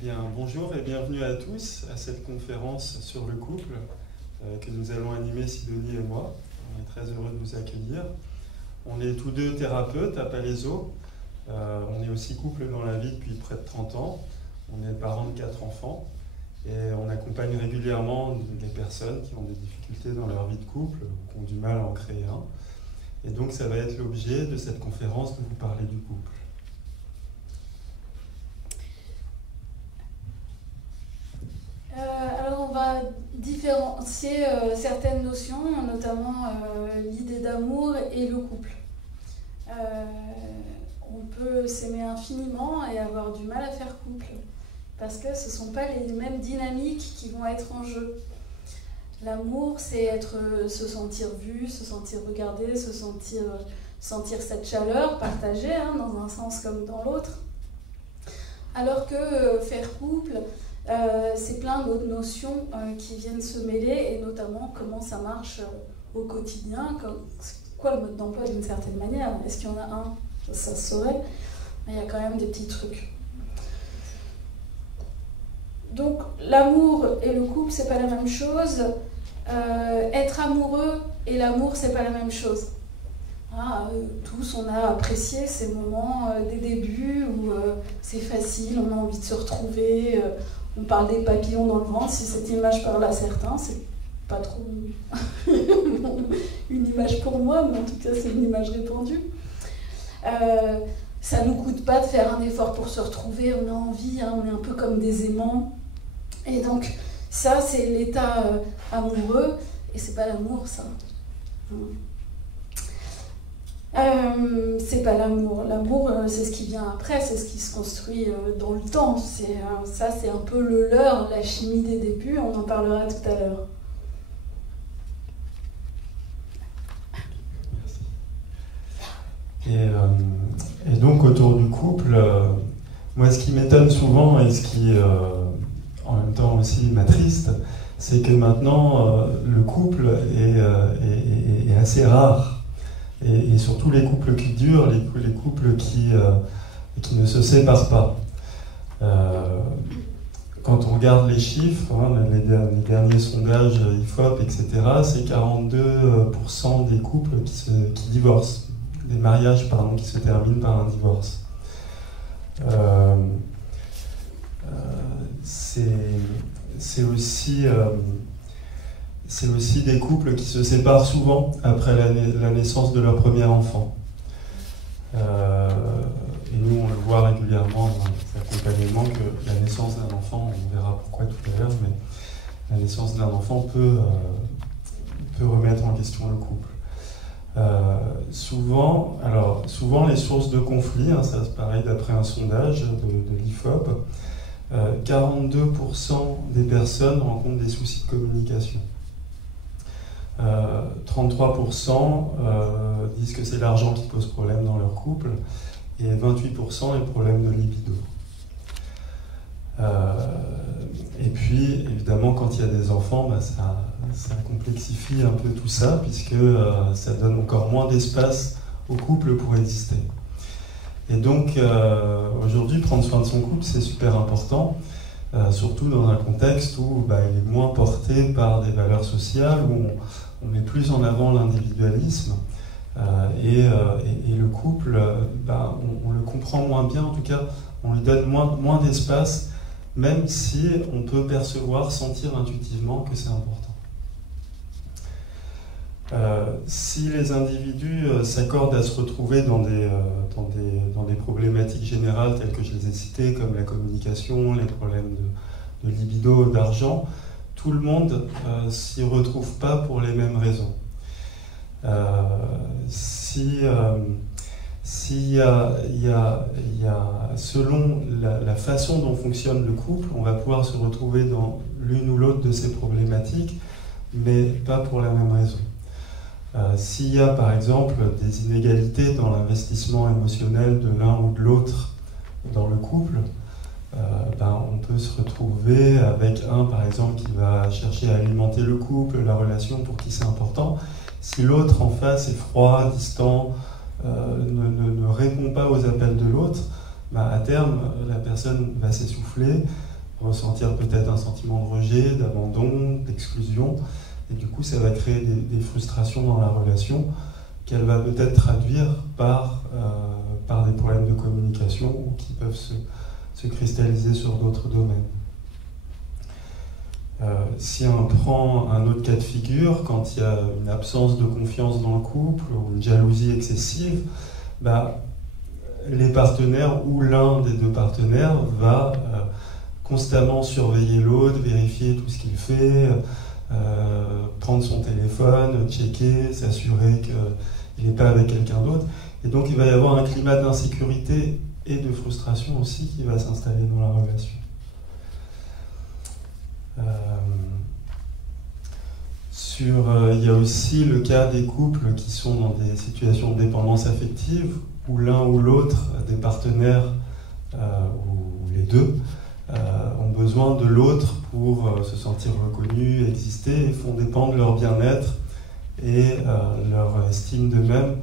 Bien, bonjour et bienvenue à tous à cette conférence sur le couple que nous allons animer Sidonie et moi. On est très heureux de vous accueillir. On est tous deux thérapeutes à Palaiseau. On est aussi couple dans la vie depuis près de 30 ans. On est parents de 4 enfants et on accompagne régulièrement des personnes qui ont des difficultés dans leur vie de couple, qui ont du mal à en créer un. Et donc ça va être l'objet de cette conférence de vous parler du couple. Alors on va différencier certaines notions, notamment l'idée d'amour et le couple. On peut s'aimer infiniment et avoir du mal à faire couple, parce que ce ne sont pas les mêmes dynamiques qui vont être en jeu. L'amour, c'est se sentir vu, se sentir regardé, sentir cette chaleur partagée, dans un sens comme dans l'autre. Alors que faire couple, c'est plein d'autres notions qui viennent se mêler, et notamment comment ça marche au quotidien, quoi le mode d'emploi d'une certaine manière. Est-ce qu'il y en a un? Ça se saurait, mais il y a quand même des petits trucs. Donc l'amour et le couple, c'est pas la même chose. Être amoureux et l'amour, c'est pas la même chose. Tous, on a apprécié ces moments des débuts où c'est facile, on a envie de se retrouver, on parle des papillons dans le ventre. Si cette image parle à certains, c'est pas trop une image pour moi, mais en tout cas c'est une image répandue. Ça nous coûte pas de faire un effort pour se retrouver, on a envie, on est un peu comme des aimants. Et donc ça, c'est l'état amoureux, et c'est pas l'amour, ça. C'est pas l'amour. L'amour, c'est ce qui vient après, c'est ce qui se construit dans le temps. Ça, c'est un peu le leurre, la chimie des débuts, on en parlera tout à l'heure. Et donc autour du couple, moi ce qui m'étonne souvent et ce qui en même temps aussi m'attriste, c'est que maintenant le couple est assez rare. Et surtout les couples qui durent, les couples qui ne se séparent pas. Quand on regarde les chiffres, les derniers sondages IFOP, etc., c'est 42% des couples qui divorcent, des mariages qui se terminent par un divorce. C'est aussi des couples qui se séparent souvent après la naissance de leur premier enfant. Et nous, on le voit régulièrement dans les accompagnements, que la naissance d'un enfant, on verra pourquoi tout à l'heure, mais la naissance d'un enfant peut remettre en question le couple. Souvent les sources de conflit, ça c'est pareil d'après un sondage de l'IFOP, 42% des personnes rencontrent des soucis de communication. 33% disent que c'est l'argent qui pose problème dans leur couple, et 28% les problèmes de libido. Et puis, évidemment, quand il y a des enfants, ça complexifie un peu tout ça, puisque ça donne encore moins d'espace au couple pour exister. Et donc, aujourd'hui, prendre soin de son couple, c'est super important, surtout dans un contexte où il est moins porté par des valeurs sociales, où on met plus en avant l'individualisme, et le couple, on le comprend moins bien, en tout cas, on lui donne moins d'espace, même si on peut sentir intuitivement que c'est important. Si les individus s'accordent à se retrouver dans des problématiques générales telles que je les ai citées, comme la communication, les problèmes de libido, d'argent, tout le monde s'y retrouve pas pour les mêmes raisons. Selon la façon dont fonctionne le couple, on va pouvoir se retrouver dans l'une ou l'autre de ces problématiques, mais pas pour la même raison. S'il y a par exemple des inégalités dans l'investissement émotionnel de l'un ou de l'autre dans le couple, on peut se retrouver avec un par exemple qui va chercher à alimenter le couple, la relation pour qui c'est important. Si l'autre en face est froid, distant, ne répond pas aux appels de l'autre, à terme la personne va s'essouffler, ressentir peut-être un sentiment de rejet, d'abandon, d'exclusion, et du coup ça va créer des frustrations dans la relation qu'elle va peut-être traduire par des problèmes de communication ou qui peuvent se cristalliser sur d'autres domaines. Si on prend un autre cas de figure, quand il y a une absence de confiance dans le couple ou une jalousie excessive, les partenaires ou l'un des deux partenaires va constamment surveiller l'autre, vérifier tout ce qu'il fait, prendre son téléphone, checker, s'assurer qu'il n'est pas avec quelqu'un d'autre. Et donc il va y avoir un climat d'insécurité et de frustration aussi qui va s'installer dans la relation. Il y a aussi le cas des couples qui sont dans des situations de dépendance affective où l'un ou l'autre des partenaires ou les deux ont besoin de l'autre pour se sentir reconnus, exister, et font dépendre leur bien-être et leur estime d'eux-mêmes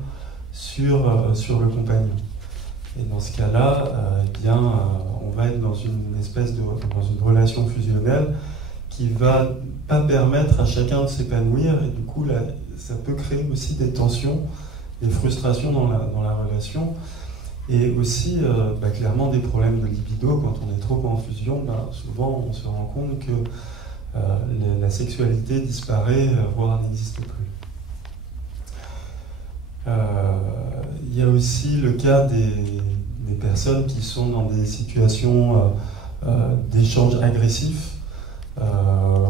sur le compagnon. Et dans ce cas-là, on va être dans une relation fusionnelle qui va pas permettre à chacun de s'épanouir, et du coup là, ça peut créer aussi des tensions, des frustrations dans la relation, et aussi clairement des problèmes de libido. Quand on est trop en fusion, souvent on se rend compte que la sexualité disparaît, voire n'existe plus. Il y a aussi le cas des personnes qui sont dans des situations d'échange agressif,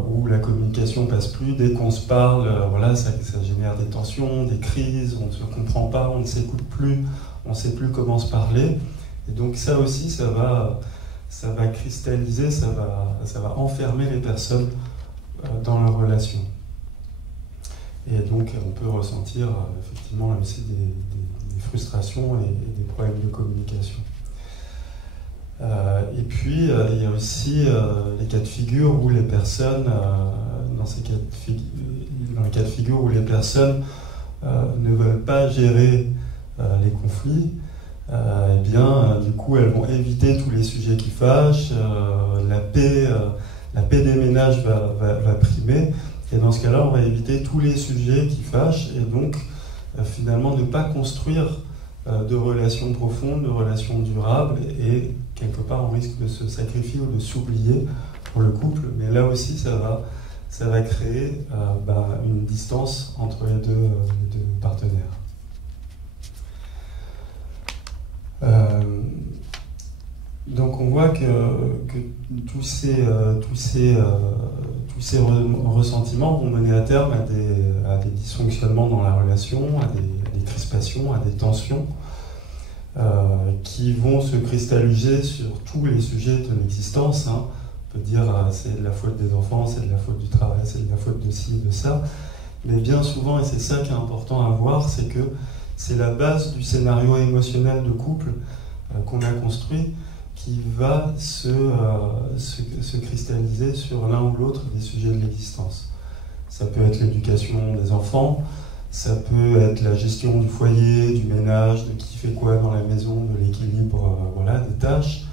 où la communication passe plus. Dès qu'on se parle, ça génère des tensions, des crises, on ne se comprend pas, on ne s'écoute plus, on ne sait plus comment se parler. Et donc ça aussi, ça va cristalliser, ça va enfermer les personnes dans leur relation. Et donc on peut ressentir effectivement aussi des frustrations et des problèmes de communication. Et puis il y a aussi les cas de figure où les personnes, dans les cas de figure où les personnes ne veulent pas gérer les conflits, du coup elles vont éviter tous les sujets qui fâchent, la paix des ménages va primer, et dans ce cas-là on va éviter tous les sujets qui fâchent, et donc finalement ne pas construire de relations profondes, de relations durables, et quelque part on risque de se sacrifier ou de s'oublier pour le couple. Mais là aussi ça va créer une distance entre les deux partenaires. Donc on voit que tous ces ressentiments vont mener à terme à des dysfonctionnements dans la relation, à des crispations, à des tensions qui vont se cristalliser sur tous les sujets de l'existence. On peut dire c'est de la faute des enfants, c'est de la faute du travail, c'est de la faute de ci, de ça. Mais bien souvent, et c'est ça qui est important à voir, c'est que c'est la base du scénario émotionnel de couple qu'on a construit qui va se cristalliser sur l'un ou l'autre des sujets de l'existence. Ça peut être l'éducation des enfants, ça peut être la gestion du foyer, du ménage, de qui fait quoi dans la maison, de l'équilibre des tâches.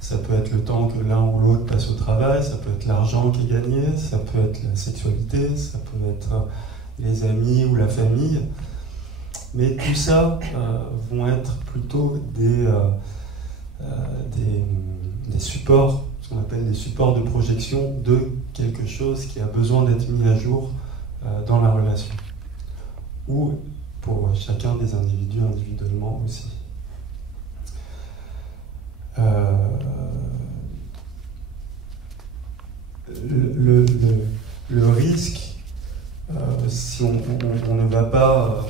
Ça peut être le temps que l'un ou l'autre passe au travail, ça peut être l'argent qui est gagné, ça peut être la sexualité, ça peut être les amis ou la famille. Mais tout ça vont être plutôt des supports, ce qu'on appelle des supports de projection de quelque chose qui a besoin d'être mis à jour dans la relation, ou pour chacun des individus individuellement aussi. Le risque, si on ne va pas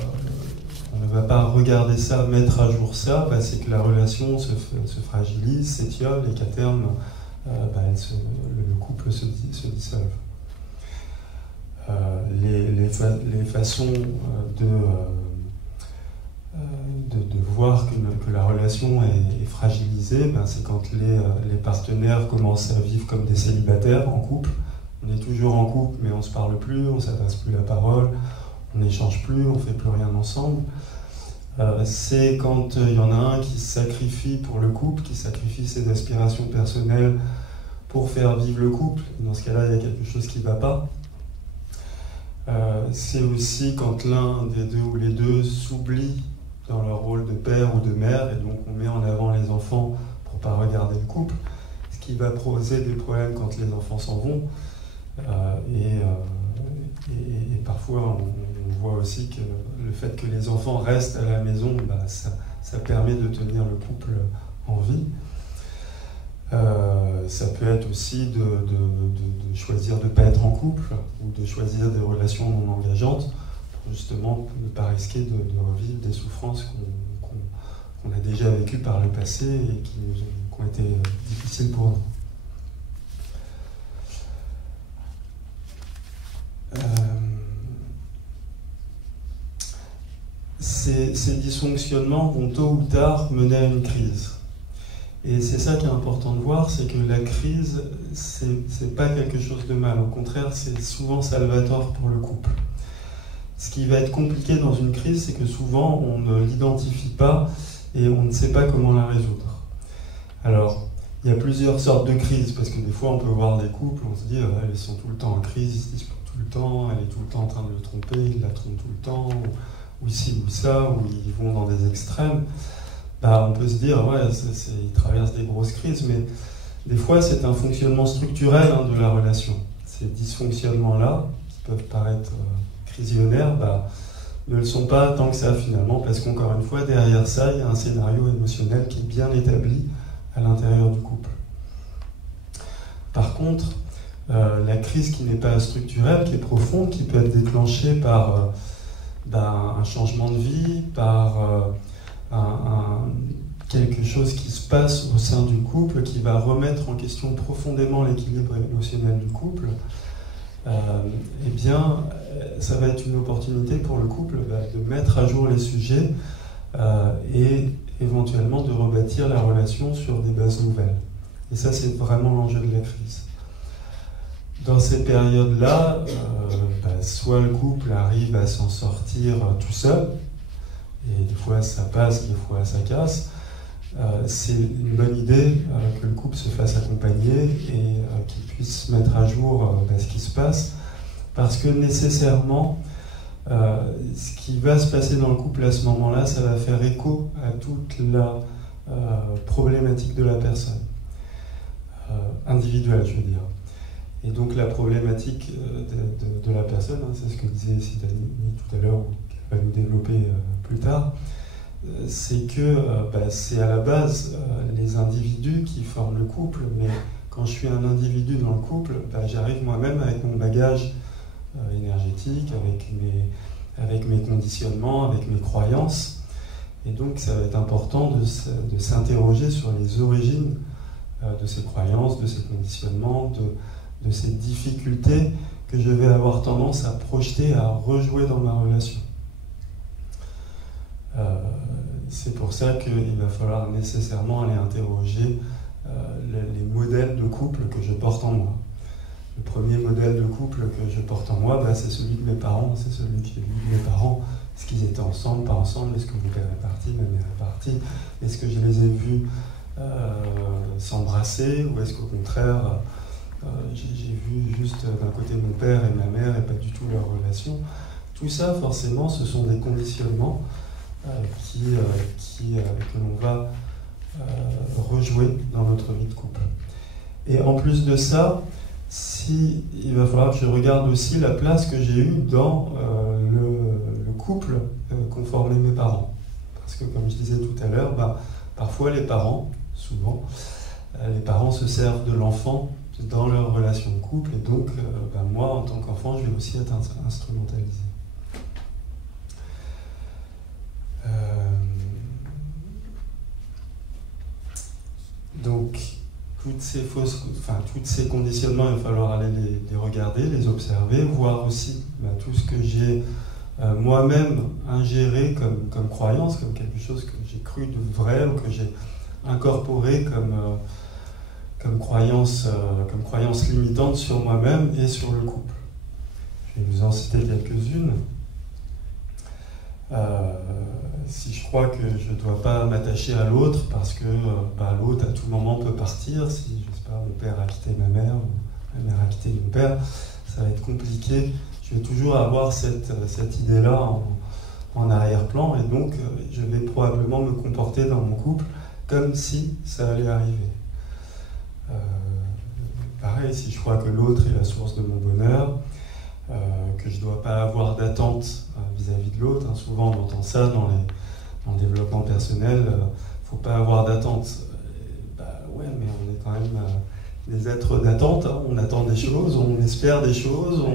regarder ça, mettre à jour ça, c'est que la relation se fragilise, s'étiole, et qu'à terme, le couple se dissolve. Les façons de voir que la relation est fragilisée, c'est quand les partenaires commencent à vivre comme des célibataires en couple. On est toujours en couple, mais on ne se parle plus, on ne s'adresse plus la parole, on n'échange plus, on ne fait plus rien ensemble. C'est quand il y en a un qui se sacrifie pour le couple, qui sacrifie ses aspirations personnelles pour faire vivre le couple. Dans ce cas-là, il y a quelque chose qui ne va pas. C'est aussi quand l'un des deux ou les deux s'oublie dans leur rôle de père ou de mère, et donc on met en avant les enfants pour ne pas regarder le couple, ce qui va poser des problèmes quand les enfants s'en vont. Et parfois, on voit aussi que le fait que les enfants restent à la maison, ça permet de tenir le couple en vie. Ça peut être aussi de choisir de ne pas être en couple ou de choisir des relations non engageantes pour justement ne pas risquer de revivre des souffrances qu'on a déjà vécues par le passé et qui ont été difficiles pour nous. Ces dysfonctionnements vont tôt ou tard mener à une crise. Et c'est ça qui est important de voir, c'est que la crise, c'est pas quelque chose de mal. Au contraire, c'est souvent salvateur pour le couple. Ce qui va être compliqué dans une crise, c'est que souvent, on ne l'identifie pas et on ne sait pas comment la résoudre. Alors, il y a plusieurs sortes de crises, parce que des fois, on peut voir des couples, on se dit, ils sont tout le temps en crise, ils se disputent tout le temps, elle est tout le temps en train de le tromper, il la trompe tout le temps, ou ici ou ça, ou ils vont dans des extrêmes. On peut se dire, ils traversent des grosses crises, mais des fois, c'est un fonctionnement structurel de la relation. Ces dysfonctionnements-là, qui peuvent paraître crisionnaires, ne le sont pas tant que ça, finalement, parce qu'encore une fois, derrière ça, il y a un scénario émotionnel qui est bien établi à l'intérieur du couple. Par contre, la crise qui n'est pas structurelle, qui est profonde, qui peut être déclenchée par un changement de vie, par quelque chose qui se passe au sein du couple, qui va remettre en question profondément l'équilibre émotionnel du couple, eh bien, ça va être une opportunité pour le couple de mettre à jour les sujets et éventuellement de rebâtir la relation sur des bases nouvelles. Et ça, c'est vraiment l'enjeu de la crise. Dans ces périodes-là, soit le couple arrive à s'en sortir tout seul, et des fois ça passe, des fois ça casse. C'est une bonne idée que le couple se fasse accompagner et qu'il puisse mettre à jour ce qui se passe, parce que nécessairement, ce qui va se passer dans le couple à ce moment-là, ça va faire écho à toute la problématique de la personne, individuelle, je veux dire. Et donc la problématique de la personne, c'est ce que disait Sidonie tout à l'heure, qu'elle va nous développer plus tard, c'est que c'est à la base les individus qui forment le couple, mais quand je suis un individu dans le couple, j'arrive moi-même avec mon bagage énergétique, avec mes conditionnements, avec mes croyances, et donc ça va être important de s'interroger sur les origines de ces croyances, de ces conditionnements, de ces difficultés que je vais avoir tendance à projeter, à rejouer dans ma relation. C'est pour ça qu'il va falloir nécessairement aller interroger les modèles de couple que je porte en moi. Le premier modèle de couple que je porte en moi, c'est celui de mes parents, c'est celui qui est vu de mes parents. Est-ce qu'ils étaient ensemble, pas ensemble? Est-ce que mon père est parti, ma mère est partie? Est-ce que je les ai vus s'embrasser, ou est-ce qu'au contraire, j'ai vu juste d'un côté mon père et ma mère et pas du tout leur relation? Tout ça, forcément, ce sont des conditionnements que l'on va rejouer dans notre vie de couple. Et en plus de ça, il va falloir que je regarde aussi la place que j'ai eue dans le couple qu'ont formé mes parents. Parce que, comme je disais tout à l'heure, parfois les parents, souvent, les parents se servent de l'enfant dans leur relation de couple, et donc moi, en tant qu'enfant, je vais aussi être instrumentalisé. Donc, tous ces conditionnements, il va falloir aller les regarder, les observer, voir aussi tout ce que j'ai moi-même ingéré comme croyance, comme quelque chose que j'ai cru de vrai, ou que j'ai incorporé comme croyance limitante sur moi-même et sur le couple. Je vais vous en citer quelques-unes. Si je crois que je ne dois pas m'attacher à l'autre parce que l'autre à tout moment peut partir, si je sais pas, mon père a quitté ma mère ou ma mère a quitté mon père, ça va être compliqué. Je vais toujours avoir cette idée-là en arrière-plan, et donc je vais probablement me comporter dans mon couple comme si ça allait arriver. Pareil, si je crois que l'autre est la source de mon bonheur, que je ne dois pas avoir d'attente vis-à-vis de l'autre, hein, souvent on entend ça dans le développement personnel, il ne faut pas avoir d'attente. Ouais, mais on est quand même des êtres d'attente, hein, on attend des choses, on espère des choses,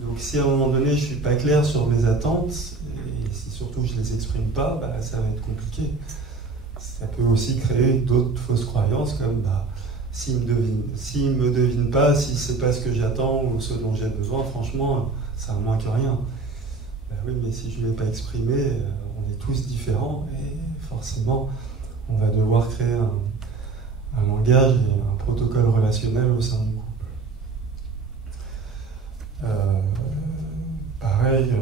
donc si à un moment donné je ne suis pas clair sur mes attentes, et si surtout je ne les exprime pas, ça va être compliqué. Ça peut aussi créer d'autres fausses croyances comme s'il ne me devine pas, si ce n'est pas ce que j'attends ou ce dont j'ai besoin, franchement, ça a moins que rien. Oui, mais si je ne l'ai pas exprimé, on est tous différents et forcément, on va devoir créer un langage et un protocole relationnel au sein du couple. Pareil,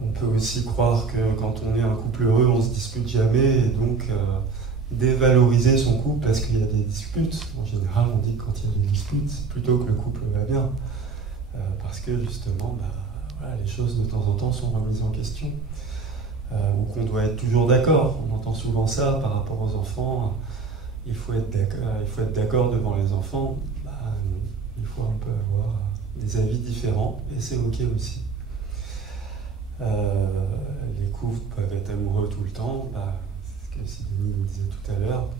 on peut aussi croire que quand on est un couple heureux, on ne se dispute jamais et donc dévaloriser son couple parce qu'il y a des disputes. En général, on dit que quand il y a des disputes, c'est plutôt que le couple va bien. Parce que justement, les choses de temps en temps sont remises en question. Ou qu'on doit être toujours d'accord. On entend souvent ça par rapport aux enfants. Il faut être d'accord devant les enfants. Des fois, on peut avoir des avis différents et c'est ok aussi. Les couples peuvent être amoureux tout le temps. Ce que Sidonie nous disait tout à l'heure,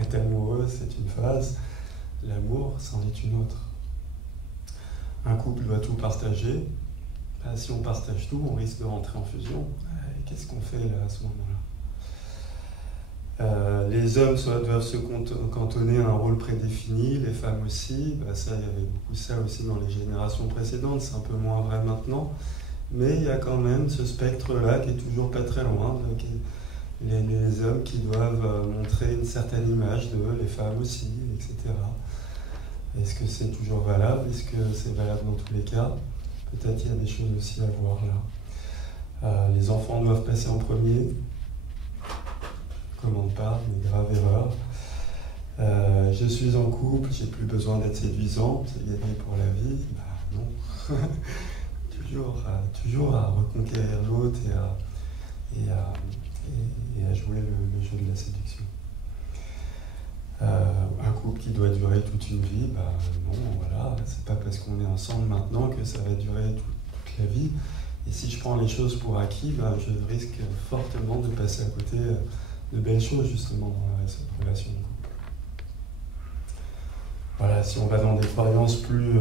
être amoureux, c'est une phase. L'amour, c'en est une autre. Un couple doit tout partager. Si on partage tout, on risque de rentrer en fusion. Qu'est-ce qu'on fait là à ce moment-là ? Les hommes doivent se cantonner à un rôle prédéfini, les femmes aussi. Ça, il y avait beaucoup ça aussi dans les générations précédentes, c'est un peu moins vrai maintenant. Mais il y a quand même ce spectre-là qui est toujours pas très loin. Les hommes qui doivent montrer une certaine image d'eux, les femmes aussi, etc. Est-ce que c'est toujours valable ? Est-ce que c'est valable dans tous les cas ? Peut-être qu'il y a des choses aussi à voir là. Les enfants doivent passer en premier. Je ne commande pas, mais grave erreur. Je suis en couple, j'ai plus besoin d'être séduisante, c'est gagné pour la vie. Non. toujours à reconquérir l'autre et à jouer le jeu de la séduction. Un couple qui doit durer toute une vie, non, voilà, c'est pas parce qu'on est ensemble maintenant que ça va durer toute la vie. Et si je prends les choses pour acquis, je risque fortement de passer à côté de belles choses justement dans cette relation de couple. Voilà, si on va dans des croyances plus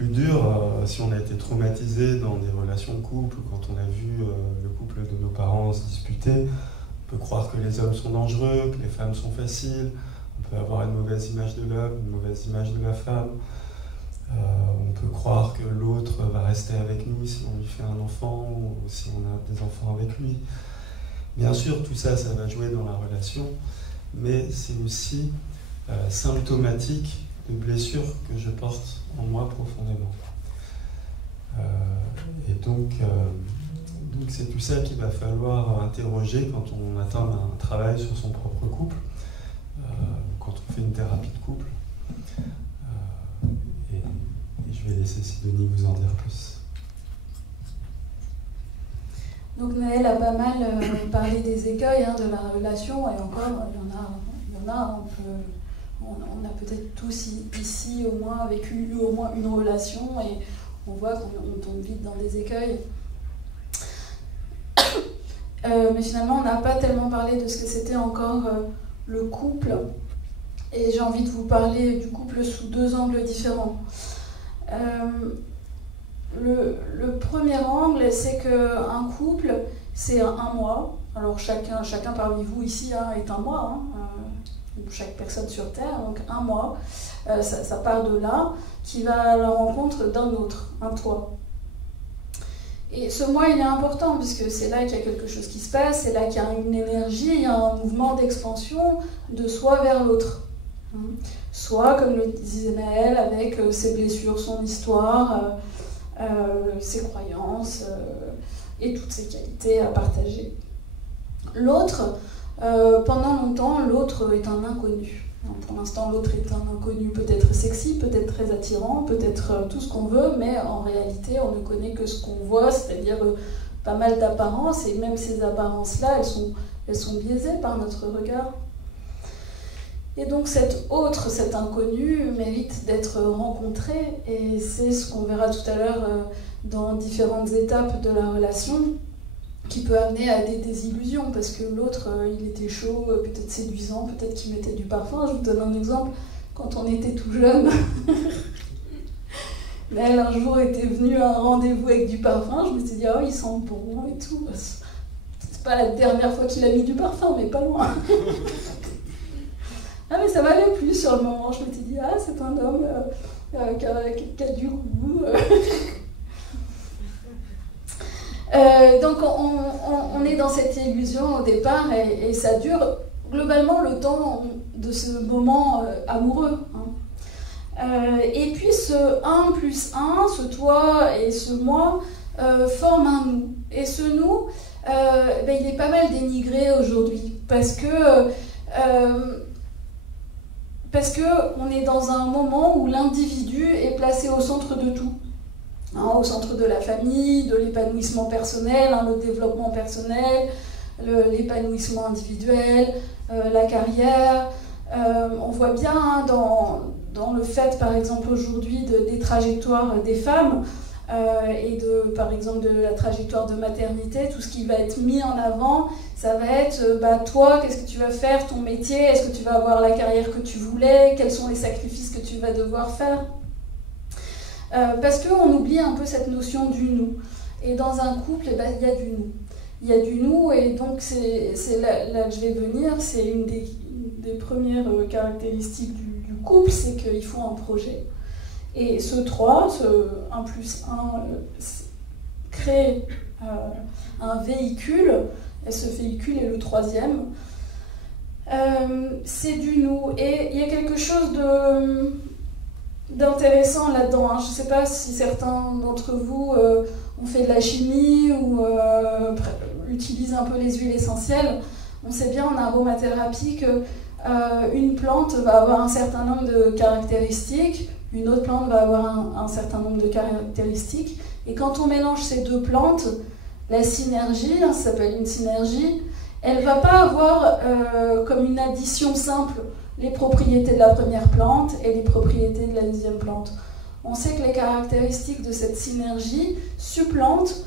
dures, si on a été traumatisé dans des relations de couple, quand on a vu le couple de nos parents se disputer, on peut croire que les hommes sont dangereux, que les femmes sont faciles, on peut avoir une mauvaise image de l'homme, une mauvaise image de la femme. On peut croire que l'autre va rester avec nous si on lui fait un enfant ou si on a des enfants avec lui. Bien sûr, tout ça, ça va jouer dans la relation, mais c'est aussi symptomatique de blessures que je porte en moi profondément. Et donc c'est tout ça qu'il va falloir interroger quand on atteint un travail sur son propre couple, quand on fait une thérapie de couple. Et je vais laisser Sidonie vous en dire plus. Donc Naël a pas mal parlé des écueils de la relation, et encore, il y en a on a peut-être tous ici au moins vécu au moins une relation, et on voit qu'on tombe vite dans des écueils. Mais finalement, on n'a pas tellement parlé de ce que c'était encore le couple, et j'ai envie de vous parler du couple sous deux angles différents. Le premier angle, c'est qu'un couple, c'est un moi. Alors chacun parmi vous ici est un moi, chaque personne sur Terre, donc un moi. Ça part de là, qui va à la rencontre d'un autre, un toi. Et ce moi, il est important, puisque c'est là qu'il y a quelque chose qui se passe, c'est là qu'il y a une énergie, il y a un mouvement d'expansion de soi vers l'autre. Soit, comme le disait Naël, avec ses blessures, son histoire, ses croyances, et toutes ses qualités à partager. L'autre, pendant longtemps, l'autre est un inconnu. Pour l'instant, l'autre est un inconnu, peut-être sexy, peut-être très attirant, peut-être tout ce qu'on veut, mais en réalité, on ne connaît que ce qu'on voit, c'est-à-dire pas mal d'apparences, et même ces apparences-là, elles sont biaisées par notre regard. Et donc cet autre, cet inconnu, mérite d'être rencontré, et c'est ce qu'on verra tout à l'heure dans différentes étapes de la relation, qui peut amener à des désillusions, parce que l'autre, il était chaud, peut-être séduisant, peut-être qu'il mettait du parfum. Je vous donne un exemple. Quand on était tout jeune, elle un jour était venue à un rendez-vous avec du parfum, je me suis dit, oh, il sent bon et tout. C'est pas la dernière fois qu'il a mis du parfum, mais pas loin. Ah, mais ça m'avait plu sur le moment. Je me suis dit, ah, c'est un homme qui a du goût. Donc on est dans cette illusion au départ et ça dure globalement le temps de ce moment amoureux. Et puis ce 1 plus 1, ce toi et ce moi, forment un nous. Et ce nous, il est pas mal dénigré aujourd'hui parce que on est dans un moment où l'individu est placé au centre de tout. Au centre de la famille, de l'épanouissement personnel, le développement personnel, l'épanouissement individuel, la carrière. On voit bien dans le fait, par exemple, aujourd'hui, des trajectoires des femmes et par exemple, de la trajectoire de maternité, tout ce qui va être mis en avant, ça va être toi, qu'est-ce que tu vas faire, ton métier, est-ce que tu vas avoir la carrière que tu voulais, quels sont les sacrifices que tu vas devoir faire. Parce qu'on oublie un peu cette notion du nous. Et dans un couple, il y a du nous. Il y a du nous, et donc c'est là que je vais venir, c'est une des premières caractéristiques du couple, c'est qu'il faut un projet. Et ce 3, ce 1 plus 1, crée un véhicule, et ce véhicule est le 3e. C'est du nous. Et il y a quelque chose d'intéressant là-dedans. Je ne sais pas si certains d'entre vous ont fait de la chimie ou utilisent un peu les huiles essentielles. On sait bien en aromathérapie qu'une plante va avoir un certain nombre de caractéristiques, une autre plante va avoir un certain nombre de caractéristiques, et quand on mélange ces deux plantes, la synergie, ça s'appelle une synergie, elle ne va pas avoir comme une addition simple les propriétés de la première plante et les propriétés de la deuxième plante. On sait que les caractéristiques de cette synergie supplantes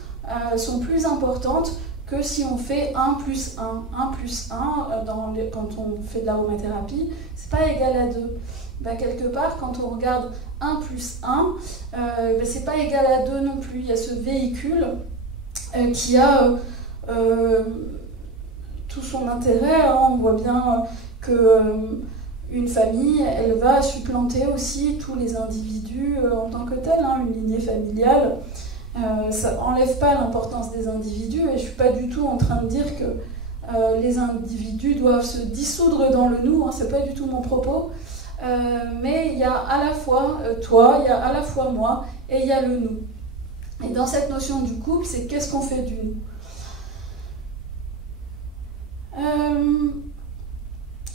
sont plus importantes que si on fait 1 plus 1. 1 plus 1, quand on fait de l'aromathérapie, c'est pas égal à 2. Quelque part, quand on regarde 1 plus 1, c'est pas égal à 2 non plus. Il y a ce véhicule qui a tout son intérêt. On voit bien qu'une famille, elle va supplanter aussi tous les individus en tant que tels, une lignée familiale. Ça n'enlève pas l'importance des individus, et je ne suis pas du tout en train de dire que les individus doivent se dissoudre dans le nous, ce n'est pas du tout mon propos, mais il y a à la fois toi, il y a à la fois moi, et il y a le nous. Et dans cette notion du couple, c'est qu'est-ce qu'on fait du nous.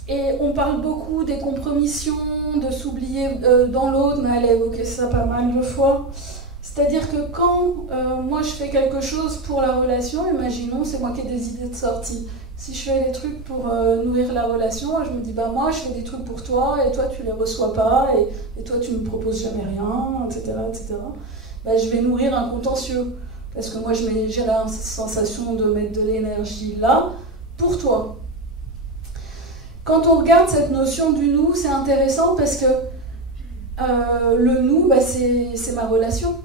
Et on parle beaucoup des compromissions, de s'oublier dans l'autre, mais elle a évoqué ça pas mal de fois. C'est-à-dire que quand moi je fais quelque chose pour la relation, imaginons, c'est moi qui ai des idées de sortie. Si je fais des trucs pour nourrir la relation, je me dis, moi je fais des trucs pour toi, et toi tu les reçois pas, et toi tu me proposes jamais rien, etc. etc. Je vais nourrir un contentieux. Parce que moi j'ai la sensation de mettre de l'énergie là, pour toi. Quand on regarde cette notion du nous, c'est intéressant parce que le nous, c'est ma relation.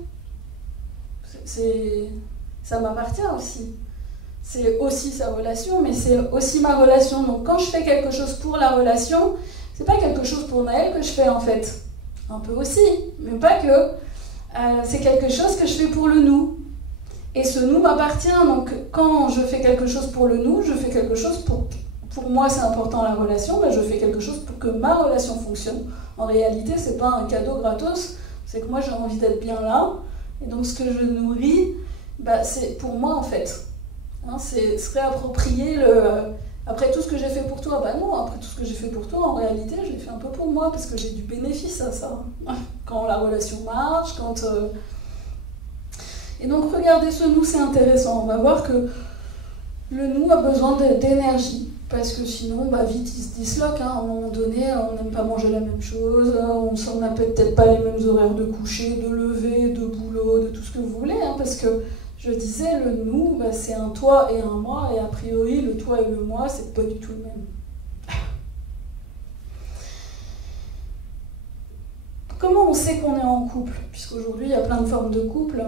Ça m'appartient aussi. C'est aussi sa relation, mais c'est aussi ma relation. Donc quand je fais quelque chose pour la relation, c'est pas quelque chose pour Naël que je fais en fait. Un peu aussi, mais pas que. C'est quelque chose que je fais pour le nous. Et ce nous m'appartient. Donc quand je fais quelque chose pour le nous, je fais quelque chose pour moi c'est important la relation, je fais quelque chose pour que ma relation fonctionne. En réalité, c'est pas un cadeau gratos, c'est que moi j'ai envie d'être bien là. Et donc ce que je nourris, c'est pour moi en fait. Hein, c'est se réapproprier après tout ce que j'ai fait pour toi, non, après tout ce que j'ai fait pour toi, en réalité, je l'ai fait un peu pour moi, parce que j'ai du bénéfice à ça. Quand la relation marche, Et donc, regardez ce nous, c'est intéressant. On va voir que le nous a besoin d'énergie, parce que sinon, vite, il se disloque. Hein. À un moment donné, on n'aime pas manger la même chose, on n'a peut-être pas les mêmes horaires de coucher, de lever, de boulot, de tout ce que vous voulez, hein, parce que je disais, le nous, c'est un toi et un moi, et a priori, le toi et le moi, c'est pas du tout le même. Comment on sait qu'on est en couple? Puisqu'aujourd'hui, il y a plein de formes de couple.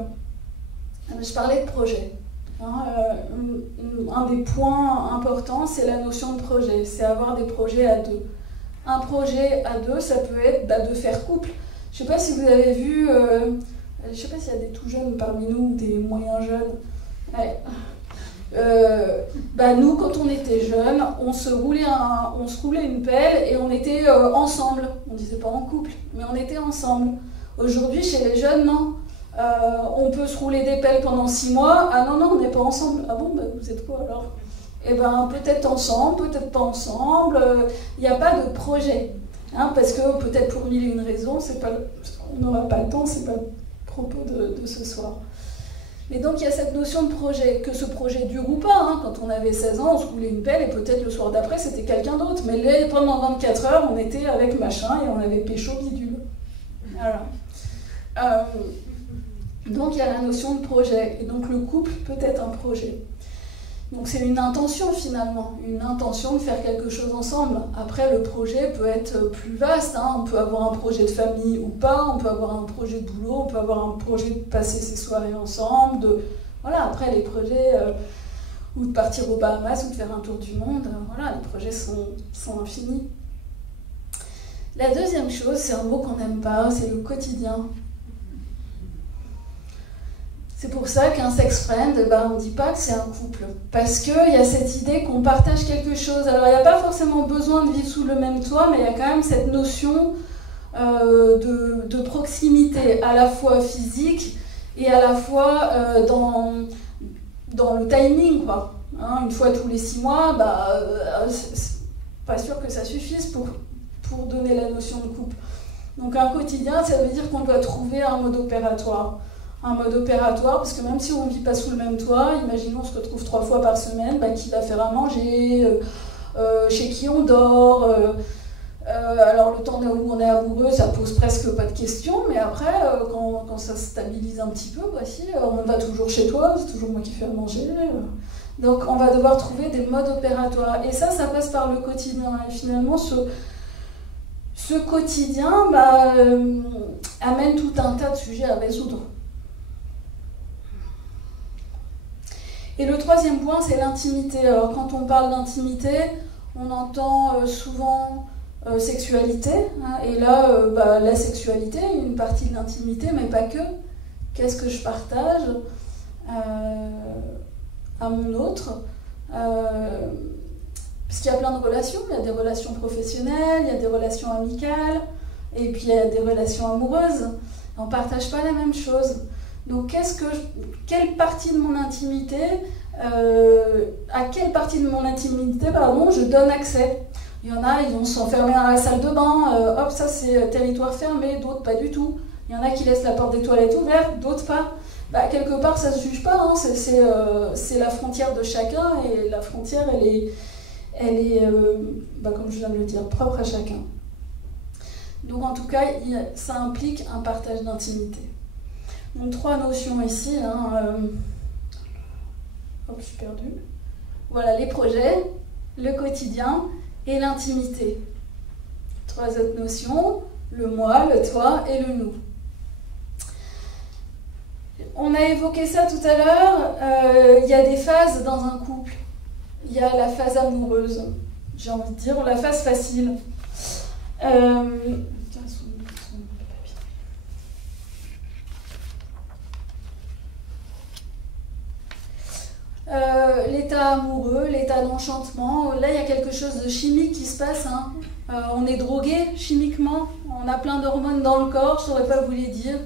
Je parlais de projet. Un des points importants, c'est la notion de projet. C'est avoir des projets à deux. Un projet à deux, ça peut être de faire couple. Je ne sais pas si vous avez vu... je ne sais pas s'il y a des tout jeunes parmi nous, des moyens jeunes. Ouais. Nous, quand on était jeunes, on se roulait une pelle et on était ensemble. On ne disait pas en couple, mais on était ensemble. Aujourd'hui, chez les jeunes, non. On peut se rouler des pelles pendant 6 mois. Ah non, on n'est pas ensemble. Ah bon, vous êtes quoi alors? Peut-être ensemble, peut-être pas ensemble. Il n'y a pas de projet. Hein, parce que peut-être pour 1001 raisons, on n'aura pas le temps, c'est pas le propos de ce soir. Mais donc il y a cette notion de projet, que ce projet dure ou pas. Hein. Quand on avait 16 ans, on se roulait une pelle et peut-être le soir d'après, c'était quelqu'un d'autre. Mais pendant 24 heures, on était avec machin et on avait pécho bidule. Voilà. Donc il y a la notion de projet. Et donc le couple peut être un projet. Donc c'est une intention finalement, une intention de faire quelque chose ensemble. Après le projet peut être plus vaste, hein. On peut avoir un projet de famille ou pas, on peut avoir un projet de boulot, on peut avoir un projet de passer ses soirées ensemble, après les projets, ou de partir aux Bahamas ou de faire un tour du monde, les projets sont infinis. La deuxième chose, c'est un mot qu'on n'aime pas, c'est le quotidien. C'est pour ça qu'un sex friend, on ne dit pas que c'est un couple. Parce qu'il y a cette idée qu'on partage quelque chose. Alors, il n'y a pas forcément besoin de vivre sous le même toit, mais il y a quand même cette notion de proximité, à la fois physique et à la fois dans le timing, quoi. Hein, une fois tous les 6 mois, c'est pas sûr que ça suffise pour donner la notion de couple. Donc, un quotidien, ça veut dire qu'on doit trouver un mode opératoire. Un mode opératoire, parce que même si on ne vit pas sous le même toit, imaginons on se retrouve 3 fois par semaine, qui va faire à manger, chez qui on dort. Alors le temps où on est amoureux, ça pose presque pas de questions, mais après, quand ça se stabilise un petit peu, on va toujours chez toi, c'est toujours moi qui fais à manger. Donc on va devoir trouver des modes opératoires. Et ça passe par le quotidien. Et finalement, ce quotidien amène tout un tas de sujets à résoudre. Et le troisième point, c'est l'intimité. Alors, quand on parle d'intimité, on entend souvent sexualité. Hein, et là, la sexualité, une partie de l'intimité, mais pas que. Qu'est-ce que je partage à mon autre Parce qu'il y a plein de relations. Il y a des relations professionnelles, il y a des relations amicales, et puis il y a des relations amoureuses. On ne partage pas la même chose. Donc, quelle partie de mon intimité, à quelle partie de mon intimité, je donne accès? Il y en a, ils vont s'enfermer dans la salle de bain, hop, ça c'est territoire fermé, d'autres pas du tout. Il y en a qui laissent la porte des toilettes ouverte, d'autres pas. Quelque part, ça ne se juge pas, hein. C'est la frontière de chacun, et la frontière, elle est comme je viens de le dire, propre à chacun. Donc, en tout cas, ça implique un partage d'intimité. Donc 3 notions ici. Hop, je suis perdue. Voilà, les projets, le quotidien et l'intimité. 3 autres notions, le moi, le toi et le nous. On a évoqué ça tout à l'heure. Il y a des phases dans un couple. Il y a la phase amoureuse, j'ai envie de dire, ou la phase facile. L'état amoureux, l'état d'enchantement, là il y a quelque chose de chimique qui se passe. Hein. On est drogué chimiquement, on a plein d'hormones dans le corps, je ne saurais pas vous les dire.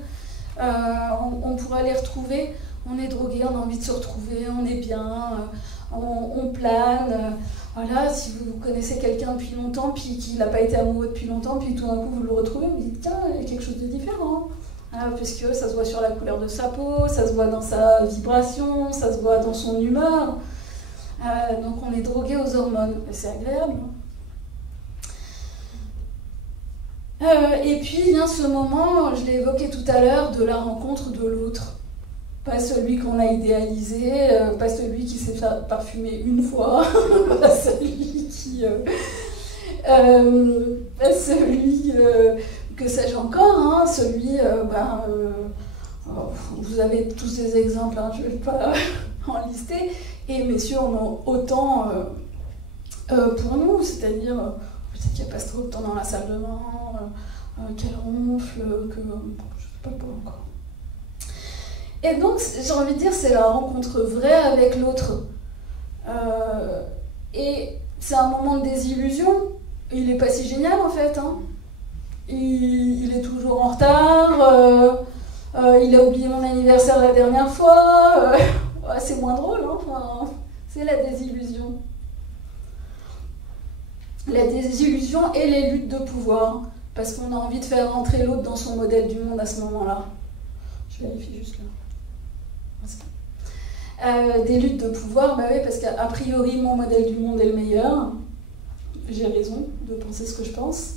On pourra les retrouver. on est drogué, on a envie de se retrouver, on est bien, on plane. Voilà, si vous connaissez quelqu'un depuis longtemps, puis qu'il n'a pas été amoureux depuis longtemps, puis tout d'un coup vous le retrouvez, vous dites tiens, il y a quelque chose de différent. Puisque ça se voit sur la couleur de sa peau, ça se voit dans sa vibration, ça se voit dans son humeur. Donc on est drogué aux hormones, c'est agréable. Et puis vient ce moment, je l'ai évoqué tout à l'heure, de la rencontre de l'autre. Pas celui qu'on a idéalisé, pas celui qui s'est fait parfumer une fois, pas celui qui... pas celui, que sais-je encore, hein, celui... vous avez tous des exemples, hein, je ne vais pas en lister, et messieurs en ont autant pour nous, c'est-à-dire peut-être qu'il n'y a pas trop de temps dans la salle de bain, qu'elle ronfle, que... je ne sais pas encore. Et donc, j'ai envie de dire, c'est la rencontre vraie avec l'autre. Et c'est un moment de désillusion. Il n'est pas si génial, en fait. Hein. Il est toujours en retard. Il a oublié mon anniversaire la dernière fois. C'est moins drôle, hein. Enfin, c'est la désillusion. La désillusion et les luttes de pouvoir. Parce qu'on a envie de faire rentrer l'autre dans son modèle du monde à ce moment-là. Je vérifie juste là. Des luttes de pouvoir, bah oui, parce qu'a priori mon modèle du monde est le meilleur, j'ai raison de penser ce que je pense,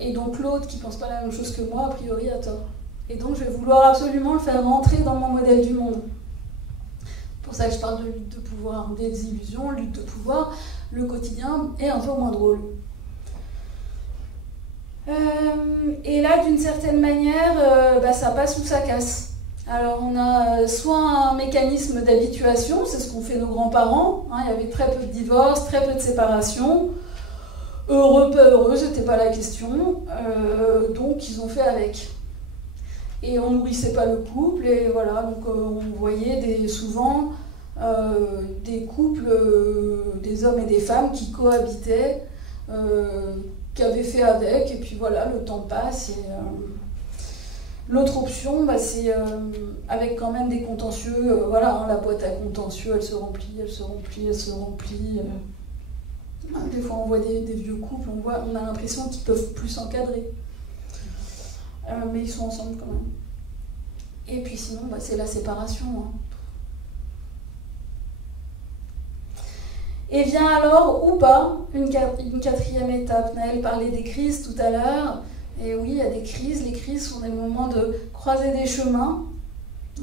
et donc l'autre qui pense pas la même chose que moi, a priori a tort. Et donc je vais vouloir absolument le faire rentrer dans mon modèle du monde. C'est pour ça que je parle de lutte de pouvoir, des illusions, lutte de pouvoir, le quotidien est un peu moins drôle. Et là, d'une certaine manière, ça passe ou ça casse. Alors on a soit un mécanisme d'habituation, c'est ce qu'ont fait nos grands-parents, hein, il y avait très peu de divorces, très peu de séparations, heureux, pas heureux, c'était pas la question, donc ils ont fait avec. Et on nourrissait pas le couple, et voilà, donc on voyait souvent des couples, des hommes et des femmes qui cohabitaient, qui avaient fait avec, et puis voilà, le temps passe, et... L'autre option, c'est avec quand même des contentieux, voilà, hein, la boîte à contentieux, elle se remplit, elle se remplit, elle se remplit. Des fois on voit des vieux couples, on a l'impression qu'ils peuvent plus s'encadrer. Mais ils sont ensemble quand même. Et puis sinon, c'est la séparation. Hein. Et vient alors, ou pas, une quatrième étape. Naël parlait des crises tout à l'heure. Et oui, il y a des crises. Les crises sont des moments de croiser des chemins.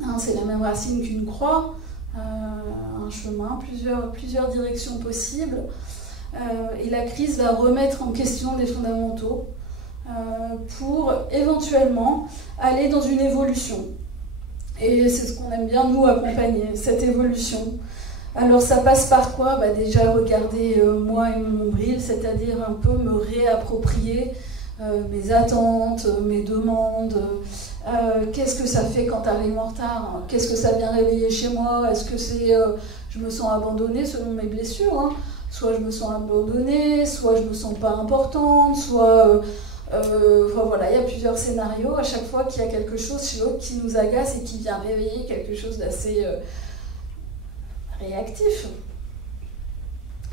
Hein, c'est la même racine qu'une croix. Un chemin, plusieurs directions possibles. Et la crise va remettre en question des fondamentaux pour éventuellement aller dans une évolution. Et c'est ce qu'on aime bien, nous, accompagner, cette évolution. Alors ça passe par quoi ? Déjà regarder moi et mon nombril, c'est-à-dire un peu me réapproprier mes attentes, mes demandes, qu'est-ce que ça fait quand t'arrives en retard, hein, qu'est-ce que ça vient réveiller chez moi, est-ce que c'est je me sens abandonnée selon mes blessures, hein, soit je me sens abandonnée, soit je me sens pas importante, soit voilà, il y a plusieurs scénarios à chaque fois qu'il y a quelque chose chez l'autre qui nous agace et qui vient réveiller quelque chose d'assez réactif.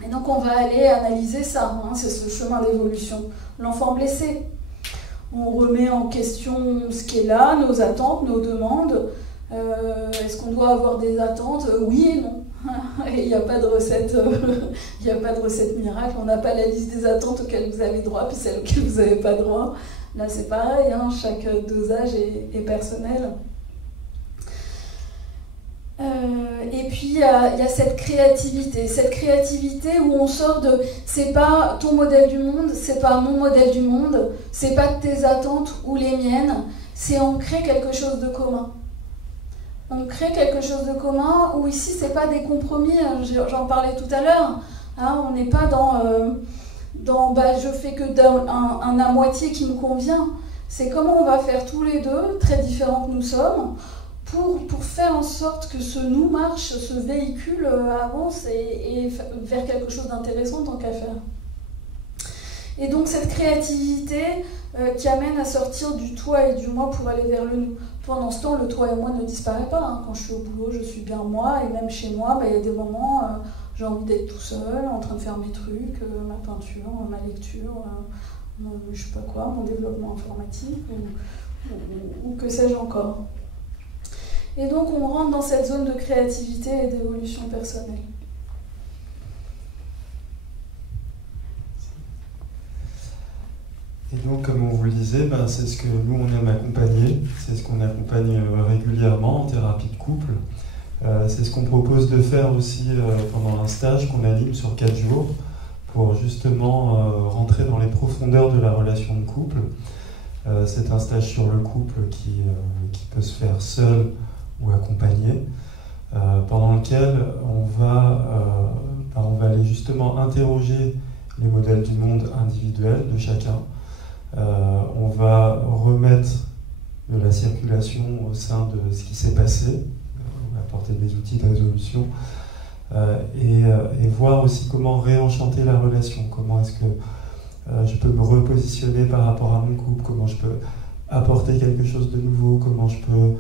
Et donc on va aller analyser ça, hein, c'est ce chemin d'évolution. L'enfant blessé, on remet en question ce qui est là, nos attentes, nos demandes. Est-ce qu'on doit avoir des attentes ? Oui et non. Il n'y a pas de recette, il n'y a pas de recette miracle. On n'a pas la liste des attentes auxquelles vous avez droit, puis celles auxquelles vous n'avez pas droit. Là c'est pareil, hein, chaque dosage est personnel. Et puis il y a cette créativité où on sort de c'est pas ton modèle du monde, c'est pas mon modèle du monde, c'est pas tes attentes ou les miennes, c'est on crée quelque chose de commun. On crée quelque chose de commun où ici c'est pas des compromis, j'en parlais tout à l'heure, hein, on n'est pas dans je fais que un à moitié qui me convient, c'est comment on va faire tous les deux, très différents que nous sommes, pour faire en sorte que ce nous marche, ce véhicule avance et vers quelque chose d'intéressant tant qu'à faire. Et donc cette créativité qui amène à sortir du toi et du moi pour aller vers le nous. Pendant ce temps, le toi et moi ne disparaît pas. Hein. Quand je suis au boulot, je suis bien moi, et même chez moi, il y a des moments, j'ai envie d'être tout seul, en train de faire mes trucs, ma peinture, ma lecture, je sais pas quoi, mon développement informatique, ou que sais-je encore. Et donc on rentre dans cette zone de créativité et d'évolution personnelle. Et donc, comme on vous le disait, c'est ce que nous, on aime accompagner. C'est ce qu'on accompagne régulièrement en thérapie de couple. C'est ce qu'on propose de faire aussi pendant un stage qu'on anime sur 4 jours pour justement rentrer dans les profondeurs de la relation de couple. C'est un stage sur le couple qui peut se faire seul ou accompagné, pendant lequel on va aller justement interroger les modèles du monde individuel de chacun. On va remettre de la circulation au sein de ce qui s'est passé, on va apporter des outils de résolution, et voir aussi comment réenchanter la relation, comment est-ce que je peux me repositionner par rapport à mon couple, comment je peux apporter quelque chose de nouveau, comment je peux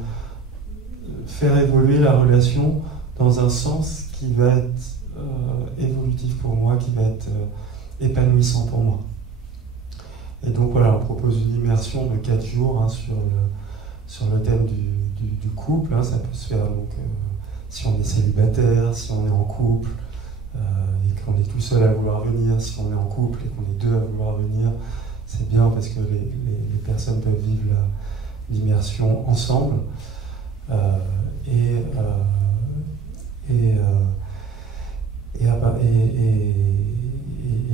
faire évoluer la relation dans un sens qui va être évolutif pour moi, qui va être épanouissant pour moi. Et donc voilà, on propose une immersion de 4 jours sur le thème du couple. Hein. Ça peut se faire donc, si on est célibataire, si on est en couple, et qu'on est tout seul à vouloir venir, si on est en couple et qu'on est 2 à vouloir venir, c'est bien parce que les personnes peuvent vivre l'immersion ensemble. Et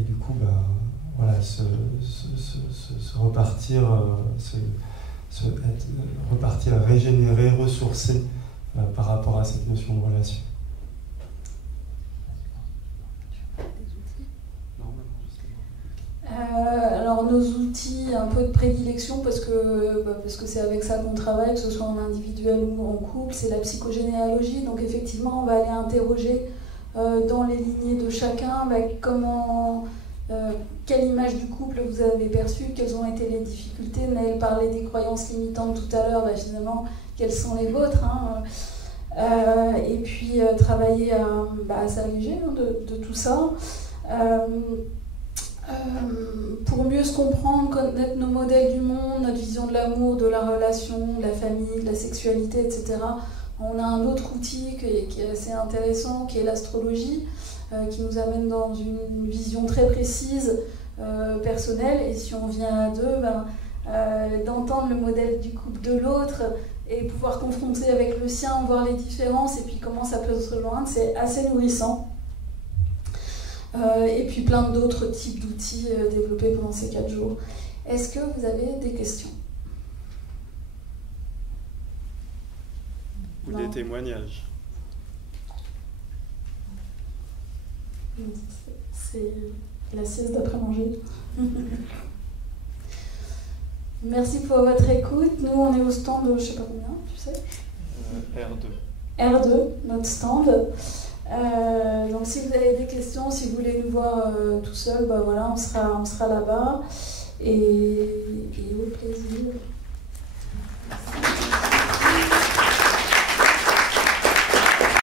du coup, voilà, repartir régénéré, ressourcé par rapport à cette notion de relation. Alors nos outils un peu de prédilection, parce que c'est avec ça qu'on travaille, que ce soit en individuel ou en couple, c'est la psychogénéalogie. Donc effectivement, on va aller interroger dans les lignées de chacun quelle image du couple vous avez perçue, quelles ont été les difficultés. Naël parlait des croyances limitantes tout à l'heure, finalement, quelles sont les vôtres, hein. Et puis travailler à s'alléger de tout ça. Pour mieux se comprendre, connaître nos modèles du monde, notre vision de l'amour, de la relation, de la famille, de la sexualité, etc. On a un autre outil qui est assez intéressant, qui est l'astrologie, qui nous amène dans une vision très précise, personnelle. Et si on vient à 2, d'entendre le modèle du couple de l'autre et pouvoir confronter avec le sien, voir les différences et puis comment ça peut se rejoindre, c'est assez nourrissant. Et puis plein d'autres types d'outils développés pendant ces 4 jours. Est-ce que vous avez des questions? Ou des témoignages? C'est la sieste d'après-manger. Merci pour votre écoute. Nous, on est au stand, je ne sais pas combien, tu sais? R2. R2, notre stand. Donc si vous avez des questions, si vous voulez nous voir tout seul, voilà, on sera là-bas. Et au plaisir.